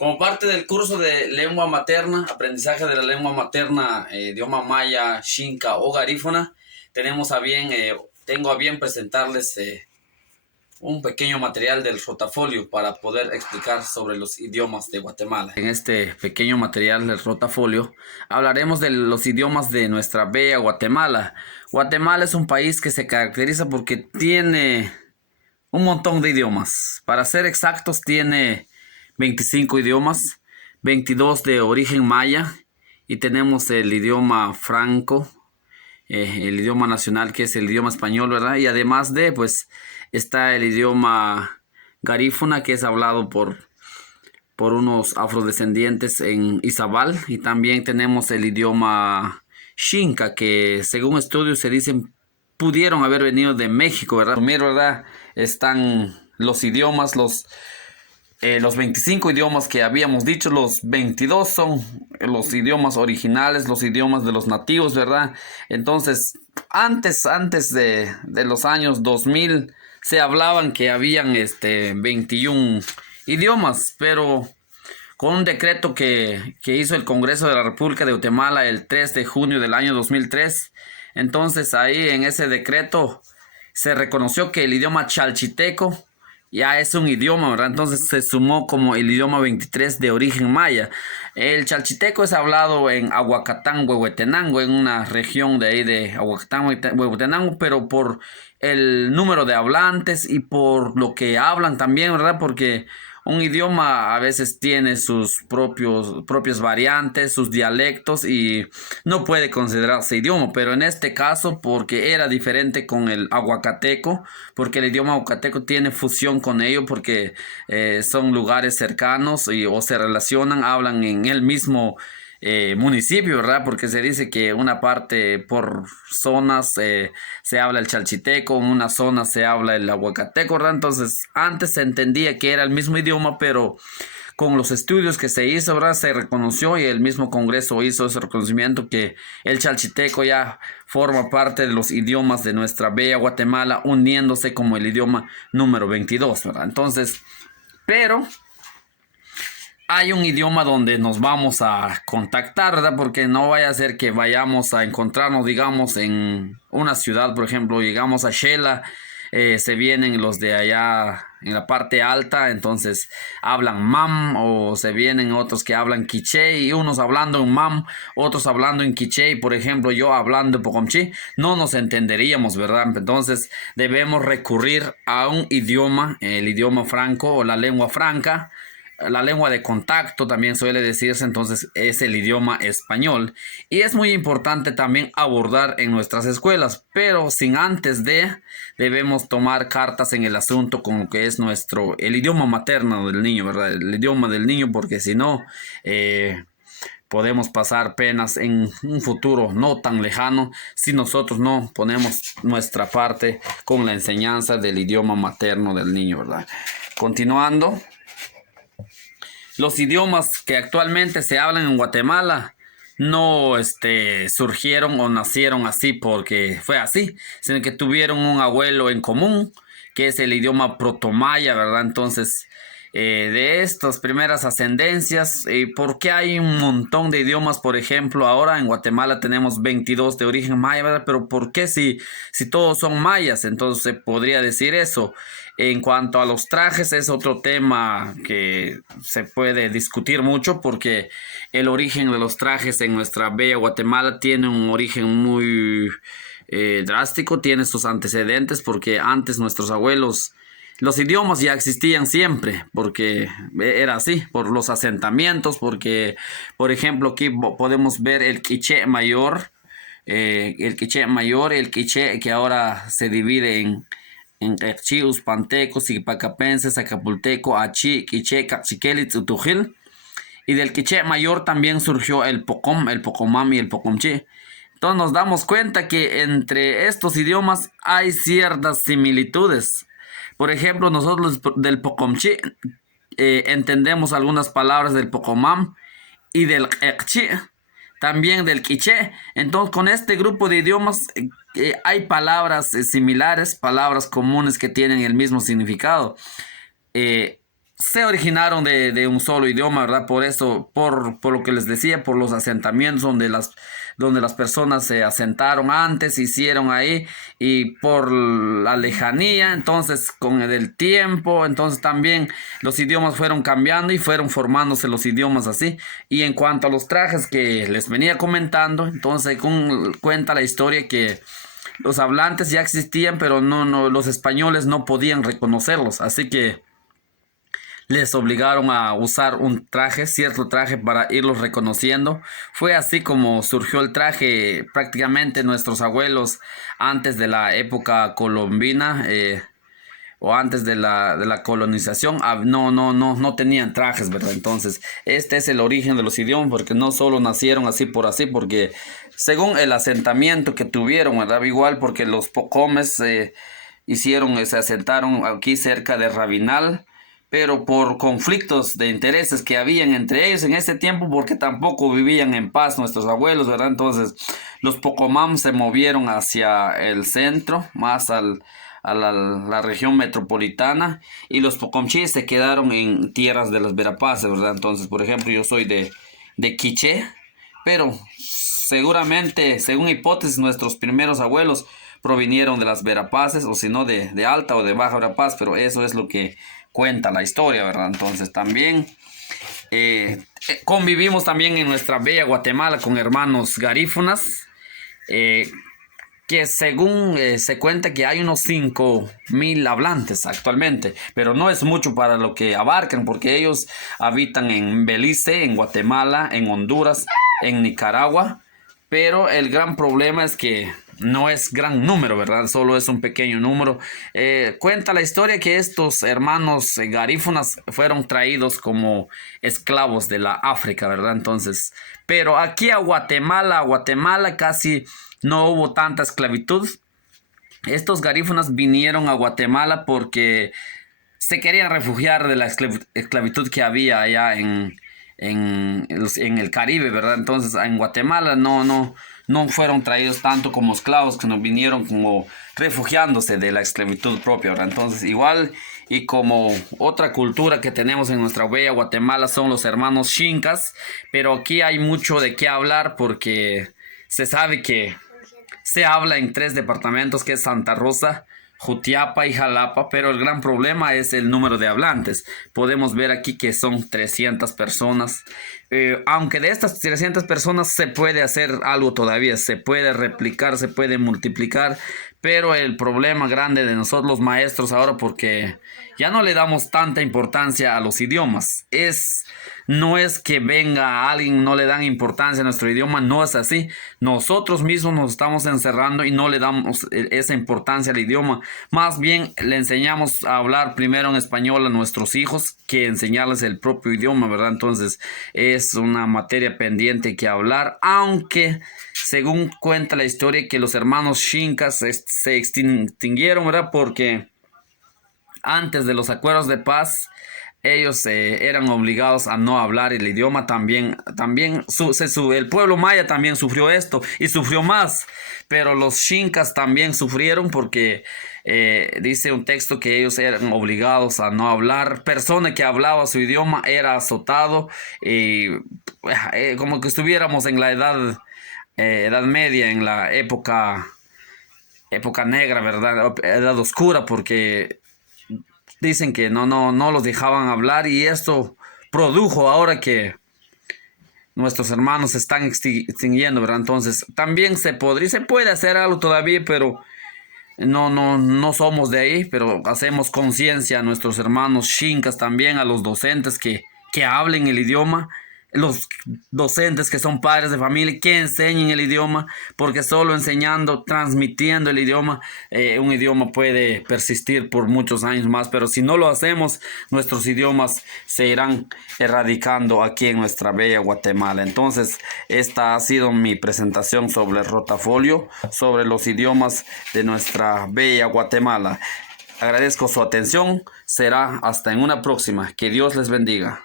Como parte del curso de lengua materna, aprendizaje de la lengua materna, idioma maya, xinca o garífuna, tengo a bien presentarles un pequeño material del rotafolio para poder explicar sobre los idiomas de Guatemala. En este pequeño material del rotafolio hablaremos de los idiomas de nuestra bella Guatemala. Guatemala es un país que se caracteriza porque tiene un montón de idiomas. Para ser exactos, tiene 25 idiomas, 22 de origen maya y tenemos el idioma franco, el idioma nacional que es el idioma español, ¿verdad? Y además de, pues, está el idioma garífuna que es hablado por unos afrodescendientes en Izabal, y también tenemos el idioma xinca que según estudios se dicen pudieron haber venido de México, ¿verdad? ¿Verdad? Están los idiomas, los 25 idiomas que habíamos dicho, los 22 son los idiomas originales, los idiomas de los nativos, ¿verdad? Entonces, antes de los años 2000 se hablaban que habían 21 idiomas, pero con un decreto que hizo el Congreso de la República de Guatemala el 3 de junio del año 2003, entonces ahí en ese decreto se reconoció que el idioma chalchiteco ya es un idioma, ¿verdad? Entonces se sumó como el idioma 23 de origen maya. El chalchiteco es hablado en Aguacatán, Huehuetenango, en una región de ahí de Aguacatán, Huehuetenango, pero por el número de hablantes y por lo que hablan también, ¿verdad? Porque un idioma a veces tiene sus propias variantes, sus dialectos y no puede considerarse idioma, pero en este caso porque era diferente con el aguacateco, porque el idioma aguacateco tiene fusión con ello, porque son lugares cercanos o se relacionan, hablan en el mismo municipio, ¿verdad? Porque se dice que una parte por zonas se habla el chalchiteco, en una zona se habla el aguacateco, ¿verdad? Entonces antes se entendía que era el mismo idioma, pero con los estudios que se hizo, ¿verdad? Se reconoció y el mismo Congreso hizo ese reconocimiento que el chalchiteco ya forma parte de los idiomas de nuestra bella Guatemala, uniéndose como el idioma número 22, ¿verdad? Entonces, pero hay un idioma donde nos vamos a contactar, ¿verdad? Porque no vaya a ser que vayamos a encontrarnos, digamos, en una ciudad, por ejemplo, llegamos a Shela, se vienen los de allá en la parte alta, entonces hablan mam, o se vienen otros que hablan quiché, y unos hablando en mam, otros hablando en quiché, y por ejemplo yo hablando en pocomchi, no nos entenderíamos, ¿verdad? Entonces debemos recurrir a un idioma, el idioma franco o la lengua franca. La lengua de contacto también suele decirse, entonces es el idioma español, y es muy importante también abordar en nuestras escuelas, pero sin antes debemos tomar cartas en el asunto con lo que es el idioma materno del niño, ¿verdad? El idioma del niño, porque si no podemos pasar penas en un futuro no tan lejano si nosotros no ponemos nuestra parte con la enseñanza del idioma materno del niño, ¿verdad? Continuando. Los idiomas que actualmente se hablan en Guatemala no surgieron o nacieron así porque fue así, sino que tuvieron un abuelo en común, que es el idioma protomaya, ¿verdad? Entonces, de estas primeras ascendencias, ¿por qué hay un montón de idiomas? Por ejemplo, ahora en Guatemala tenemos 22 de origen maya, ¿verdad? Pero ¿por qué si todos son mayas? Entonces se podría decir eso. En cuanto a los trajes, es otro tema que se puede discutir mucho, porque el origen de los trajes en nuestra bella Guatemala tiene un origen muy drástico, tiene sus antecedentes, porque antes nuestros abuelos, los idiomas ya existían siempre, porque era así, por los asentamientos, porque, por ejemplo, aquí podemos ver el quiché mayor, el quiché que ahora se divide en Quechí, Uspanteco, Zipacapense, Zacapulteco, Achí, Quiché, Cachiquelit, Utujil. Y del quiché mayor también surgió el pocom, el pocomam y el pocomchi. Entonces nos damos cuenta que entre estos idiomas hay ciertas similitudes. Por ejemplo, nosotros del pocomchi entendemos algunas palabras del pocomam y del quechí, también del quiché. Entonces, con este grupo de idiomas hay palabras similares, palabras comunes que tienen el mismo significado. Eh, se originaron de un solo idioma, ¿verdad? Por eso, por lo que les decía, por los asentamientos donde las personas se asentaron antes, hicieron ahí, y por la lejanía, entonces con el tiempo, entonces también los idiomas fueron cambiando y fueron formándose los idiomas así. Y en cuanto a los trajes que les venía comentando, entonces cuenta la historia que los hablantes ya existían, pero los españoles no podían reconocerlos, así que les obligaron a usar un traje, cierto traje, para irlos reconociendo. Fue así como surgió el traje. Prácticamente nuestros abuelos antes de la época colombina, o antes de la colonización, no tenían trajes, ¿verdad? Entonces, este es el origen de los idiomas, porque no solo nacieron así por así, porque según el asentamiento que tuvieron, ¿verdad? Igual porque los pocomes se asentaron aquí cerca de Rabinal, pero por conflictos de intereses que habían entre ellos en ese tiempo, porque tampoco vivían en paz nuestros abuelos, ¿verdad? Entonces los Pocomam se movieron hacia el centro, más la región metropolitana, y los Pocomchis se quedaron en tierras de las Verapaces, ¿verdad? Entonces, por ejemplo, yo soy de Quiché, pero seguramente, según hipótesis, nuestros primeros abuelos provinieron de las Verapaces, o si no de Alta o de Baja Verapaz, pero eso es lo que cuenta la historia, ¿verdad? Entonces también convivimos también en nuestra bella Guatemala con hermanos garífunas, que según se cuenta que hay unos 5,000 hablantes actualmente, pero no es mucho para lo que abarcan, porque ellos habitan en Belice, en Guatemala, en Honduras, en Nicaragua, pero el gran problema es que no es gran número, ¿verdad? Solo es un pequeño número. Cuenta la historia que estos hermanos garífunas fueron traídos como esclavos de la África, ¿verdad? Entonces, pero aquí a Guatemala casi no hubo tanta esclavitud. Estos garífunas vinieron a Guatemala porque se querían refugiar de la esclavitud que había allá en el Caribe, ¿verdad? Entonces en Guatemala no fueron traídos tanto como esclavos, que nos vinieron como refugiándose de la esclavitud propia, ¿verdad? Entonces igual, y como otra cultura que tenemos en nuestra bella Guatemala son los hermanos Xincas, pero aquí hay mucho de qué hablar porque se sabe que se habla en 3 departamentos, que es Santa Rosa, Jutiapa y Jalapa, pero el gran problema es el número de hablantes. Podemos ver aquí que son 300 personas. Aunque de estas 300 personas se puede hacer algo todavía, se puede replicar, se puede multiplicar, pero el problema grande de nosotros los maestros ahora, porque ya no le damos tanta importancia a los idiomas, no es que venga alguien, no le dan importancia a nuestro idioma, no es así. Nosotros mismos nos estamos encerrando y no le damos esa importancia al idioma. Más bien le enseñamos a hablar primero en español a nuestros hijos que enseñarles el propio idioma, ¿verdad? Entonces es una materia pendiente que hablar, aunque según cuenta la historia que los hermanos Xincas se extinguieron, ¿verdad? Porque antes de los acuerdos de paz, ellos eran obligados a no hablar el idioma. El pueblo maya también sufrió esto y sufrió más, pero los Xincas también sufrieron porque dice un texto que ellos eran obligados a no hablar. Persona que hablaba su idioma era azotado, y como que estuviéramos en la edad media, en la época negra, ¿verdad? Edad oscura, porque dicen que no los dejaban hablar, y esto produjo ahora que nuestros hermanos se están extinguiendo, ¿verdad? Entonces también se puede hacer algo todavía, pero no somos de ahí, pero hacemos conciencia a nuestros hermanos Xincas, también a los docentes que hablen el idioma, los docentes que son padres de familia, que enseñen el idioma, porque solo enseñando, transmitiendo el idioma, un idioma puede persistir por muchos años más, pero si no lo hacemos, nuestros idiomas se irán erradicando aquí en nuestra bella Guatemala. Entonces, esta ha sido mi presentación sobre el rotafolio, sobre los idiomas de nuestra bella Guatemala. Agradezco su atención, será hasta en una próxima. Que Dios les bendiga.